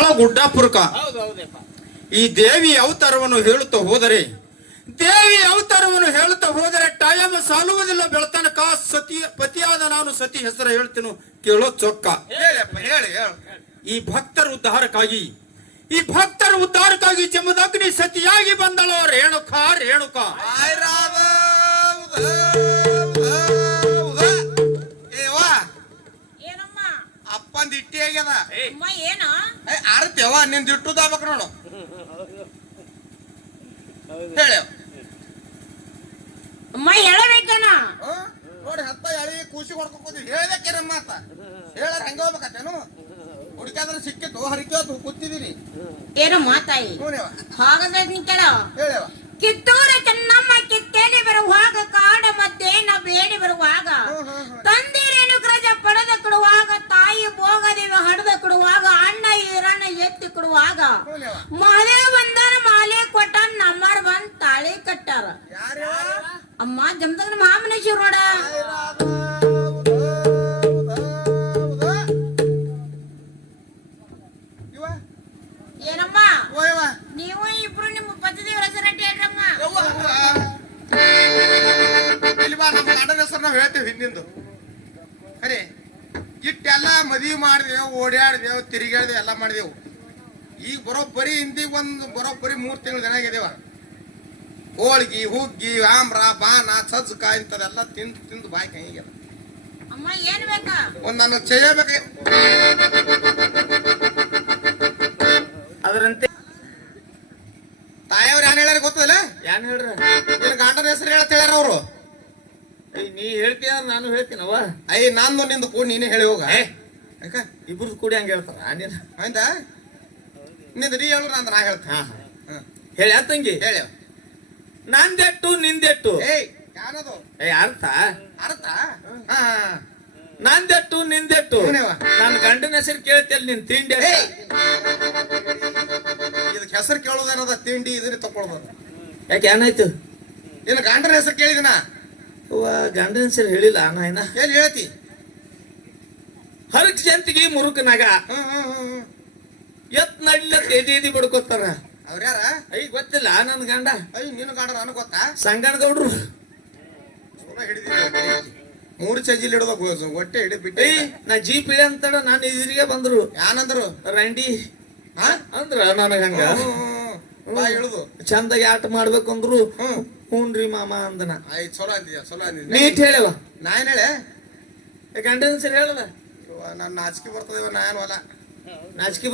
ಬಂದಾಳ ಗುಡ್ಡಾಪುರಕ. ಈ ದೇವಿ ಅವತಾರವನ್ನು ಹೇಳುತ್ತಾ ಹೋದರೆ ಟೈಮ್ ಸಾಲುವುದಿಲ್ಲ. ಬೆಳತನಕ ಪತಿಯಾದ ನಾನು ಸತಿ ಹೆಸರು ಹೇಳ್ತೇನೆ, ಕೇಳೋ ಚೊಕ್ಕ. ಈ ಭಕ್ತರ ಉದ್ಧಾರಕ್ಕಾಗಿ ಜಮದಗ್ನಿ ಸತಿಯಾಗಿ ಬಂದಳು ರೇಣುಕಾ. ಅಪ್ಪಂದ ಇಟ್ಟಿ ಆಗ್ಯದ. ಆರತ್ಯವ ನಿಂದ ಇಟ್ಟುದಾಗಬೇಕು ನೋಡು. ಹೇಳ ಹೇಳಬೇಕೇನ ನೋಡಿ, ಹತ್ತ ಎಳಿ ಕೂಸಿ ಹೊಡ್ಕೋದಿ ಹೇಳ್ಬೇಕೇನ ಮಾತ ಹೇಳಾರ ಹಂಗ ಹೋಗ್ಬೇಕತ್ತೇನು? ಹುಡುಕಾದ್ರೆ ಸಿಕ್ಕಿತ್ತು ಹರಿಕೋದು ಕೂತಿದೀನಿ. ಏನು ಮಾತಾಯಿ ಹಾಗಾದ್ರೆ ನೀ ಕೇಳ. ಹೇಳವ ಕಿತ್ತೂರ ಚೆನ್ನಮ್ಮ ಕಿತ್ತೇಲಿ ಬರುವಾಗ ಕಾಡ ಮದ್ದೇನ ಬೇಡಿ ಬರುವಾಗ ತಂದಿರೇನು ಕ್ರಜ ಪಡೆದ ಕೊಡುವಾಗ ತಾಯಿ ಭೋಗದೇವಿ ಹಡದ ಕೊಡುವಾಗ ಅಣ್ಣ ಈರಣ್ಣ ಎತ್ತಿ ಕೊಡುವಾಗ ಮಹದೇವ ಬಂದನ ಮಾಲೆ ಕೊಟ್ಟ ನಮ್ಮರ್ ಬಂದ್ ತಾಳಿ ಕಟ್ಟಾರ. ಅಮ್ಮ ಜಮದಗ್ನ ಮಹಾಮನೇಶ್ವರ ನೋಡ. ಏನಮ್ಮ ನೀವು ಇಬ್ರು ನಿಮ್ಮ ಪತಿದೇವರ ಹೆಸರಟ್ಟಿ ಹೇಳ್ರಮ್ಮ. ಇಲ್ಲಿ ಬಾ, ನಮ್ಮ ಗಂಡನ ಹೆಸರು ನಾವು ಹೇಳ್ತೇವೆ ಹಿಂದಿಂದು. ಖರೆ ಇಟ್ಟೆಲ್ಲ ಮದುವೆ ಮಾಡಿದೆವು, ಓಡಾಡಿದೆವು, ತಿರುಗಾಡಿದೆವು, ಎಲ್ಲ ಮಾಡಿದೆವು. ಈಗ ಬರೋಬ್ಬರಿ ಹಿಂದಿಗೆ ಬರೋಬ್ಬರಿ 3 ತಿಂಗಳು ಜನ ಆಗಿದೇವ. ಹೋಳ್ಗಿ ಹುಗ್ಗಿ ಆಮ್ರ ಬಾನ ಸಜ್ಜಕ ಇಂಥದೆಲ್ಲ ತಿಂದು ಬಾಯಿ ಕೈಗೆ. ಅಮ್ಮ ಏನ್ ಬೇಕಾ? ಒಂದ್ ನನ್ನ చేయಬೇಕ. ಅದರಂತೆ ತಾಯವ್ರು ಏನ್ ಹೇಳ್ಯಾರ ಗೊತ್ತದಲ್ಲ? ಏನ್ ಹೇಳ್ರ? ನಿನ್ನ ಗಂಡನ ಹೆಸರು ಹೇಳ್ತಾರ ಅವರು. ನೀ ಹೇಳ್ತೀಯ ನಾನು ಹೇಳ್ತೀನವ. ನಂದು ನಿಂದು ಕೂಡ ನೀನೇ ಹೇಳಿ ಹೋಗ. ಯಾಕ ಇಬ್ರು ಕೂಡಿ ಹಂಗ ಹೇಳ್ತಾರ? ಆಯ್ತಾ ನಿಂದ ನೀ ಹೇಳು, ನಾ ಹೇಳ್ತೇನೆ. ಹೇಳ ತಂಗಿ ಹೇಳ. ನಂದೆಟ್ಟು ನಿಂದೆಟ್ಟು. ಯಾನದು ಅರ್ಥ ಅರ್ಥ ನಂದೆಟ್ಟು ನಿಂದೆಟ್ಟು. ನನ್ನ ಗಂಡನ ಹೆಸರು ಕೇಳ್ತಿಯಲ್ಲ ನಿನ್ ತಿಂಡಿ. ಇದಕ್ಕೆ ಹೆಸರು ಕೇಳೋದೇನದ? ತಿಂಡಿ ಇದ್ರೆ ತಕೊಳ್ಳೋದ. ಯಾಕೆ ಏನಾಯ್ತು? ನಿನ್ನ ಗಂಡನ ಹೆಸರು ಕೇಳಿದಿನ? ಗಂಡನ ಹೆಸರು ಹೇಳಿಲ್ಲ ನಾಯನ. ಏನ್ ಹೇಳ್ತಿ? ಹರಕ್ ಜಂತಿಗೆ ಮುರುಕನಾಗ ಎತ್ ನಡ್ಲ ಎದಿ ಬಡ್ಕೋತಾರ. ಅವ್ರ್ಯಾರ? ಗೊತ್ತಿಲ್ಲ ನನ್ ಗಂಡ. ನಿನ್ನ ಗಂಡ ನನಗೆ ಗೊತ್ತಾ? ಸಂಗಣಗೌಡ್ರು. ಹಿಡಿದಿಲ್ಲ 3 ಚಜಿಲ್ ಹಿಡಿದ ಹೊಟ್ಟೆ ಹಿಡಿದ್ ಬಿಟ್ಟೆ. ನಾ ಜೀಪ್ ಇಳಿ ಅಂತೇಳ ನಾನು ಇದ್ರಿಗೆ ಬಂದ್ರು. ಯಾನಂದ್ರು? ರಂಡಿ ಅಂದ್ರ ನನಗ ಹಂಗ ಹೇಳುದು ಚಂದಾಗಿ ಆಟ ಮಾಡ್ಬೇಕು ಅಂದ್ರು. ಹೂನ್ರಿ ಮಾಮ ಅಂದನ. ಚಲೋ ಅಂದಿದ್ಯಾ? ಚಲೋ ಅಂದಿದ್ಯ. ನೀಟ್ ಹೇಳವ. ನಾ ಏನ್ ಹೇಳೆ? ಗಂಡನ ಹೆಸರು ಹೇಳದ. ನನ್ನ ನಾಚಿಕೆ ಬರ್ತದೇವ. ನಾ ಏನ್ ಹೊಲ ನಾಚಿಕೆ